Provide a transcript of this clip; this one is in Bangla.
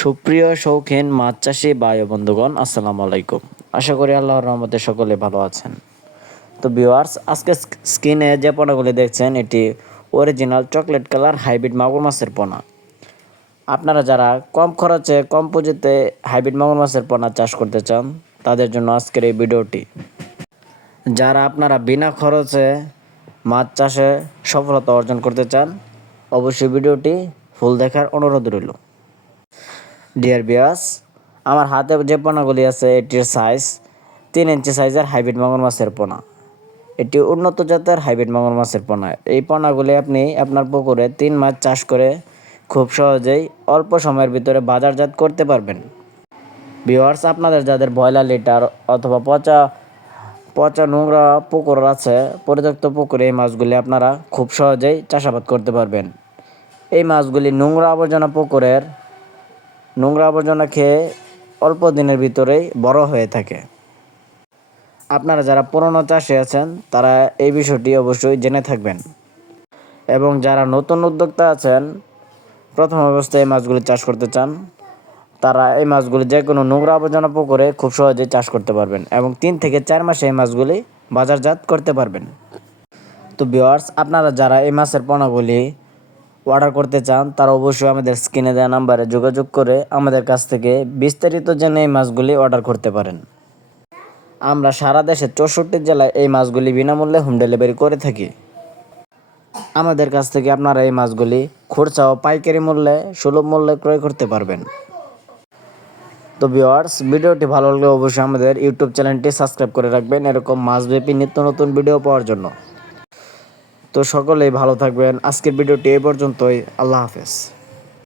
সুপ্রিয় শৌখিন মাছ চাষি ভাই ও বন্ধুগণ, আসসালামু আলাইকুম। আশা করি আল্লাহর রহমতে সকলে ভালো আছেন। তো ভিউয়ার্স, আজকে স্ক্রিনে যে পোনাগুলি দেখছেন এটি অরিজিনাল চকলেট কালার হাইব্রিড মাগুর মাছের পোনা। আপনারা যারা কম খরচে কম পুঁজিতে হাইব্রিড মাগুর মাছের পোনা চাষ করতে চান তাদের জন্য আজকের এই ভিডিওটি। যারা আপনারা বিনা খরচে মাছ চাষে সফলতা অর্জন করতে চান অবশ্যই ভিডিওটি ফুল দেখার অনুরোধ রইল। ডিয়ার ভিউয়ার্স, আমার হাতে যে পোনাগুলি আছে এটির সাইজ 3 ইঞ্চি সাইজের হাইব্রিড মাগুর মাছের পোনা। এটি উন্নত জাতের হাইব্রিড মাগুর মাছের পোনা। এই পোনাগুলি আপনি আপনার পুকুরে 3 মাস চাষ করে খুব সহজেই অল্প সময়ের ভিতরে বাজারজাত করতে পারবেন। ভিউয়ার্স, আপনাদের যাদের ব্রয়লার লিটার অথবা পচা পচা নোংরা পুকুর আছে, পরিত্যক্ত পুকুরে এই মাছগুলি আপনারা খুব সহজেই চাষাবাদ করতে পারবেন। এই মাছগুলি নোংরা আবর্জনা খেয়ে অল্প দিনের ভিতরেই বড় হয়ে থাকে। আপনারা যারা পুরনো চাষে আছেন তারা এই বিষয়টি অবশ্যই জেনে থাকবেন, এবং যারা নতুন উদ্যোক্তা আছেন প্রথম অবস্থায় এই মাছগুলি চাষ করতে চান তারা এই মাছগুলি যে কোনো নোংরা আবর্জনা পুকুরে খুব সহজেই চাষ করতে পারবেন এবং 3 থেকে 4 মাসে এই মাছগুলি বাজারজাত করতে পারবেন। তো ভিউয়ার্স, আপনারা যারা এই মাছের পোনাগুলি অর্ডার করতে চান তারা অবশ্যই আমাদের স্ক্রিনে দেওয়া নাম্বারে যোগাযোগ করে আমাদের কাছ থেকে বিস্তারিত জেনে এই মাছগুলি অর্ডার করতে পারেন। আমরা সারা দেশে 64 জেলায় এই মাছগুলি বিনামূল্যে হোম ডেলিভারি করে থাকি। আমাদের কাছ থেকে আপনারা এই মাছগুলি খুচরা ও পাইকারি মূল্যে সুলভ মূল্যে ক্রয় করতে পারবেন। তো ভিউয়ার্স, ভিডিওটি ভালো লাগলে অবশ্যই আমাদের ইউটিউব চ্যানেলটি সাবস্ক্রাইব করে রাখবেন এরকম মাছব্যাপী নিত্য নতুন ভিডিও পাওয়ার জন্য। তো সকলেই ভালো থাকবেন। আজকের ভিডিওটি এই পর্যন্তই। আল্লাহ হাফেজ।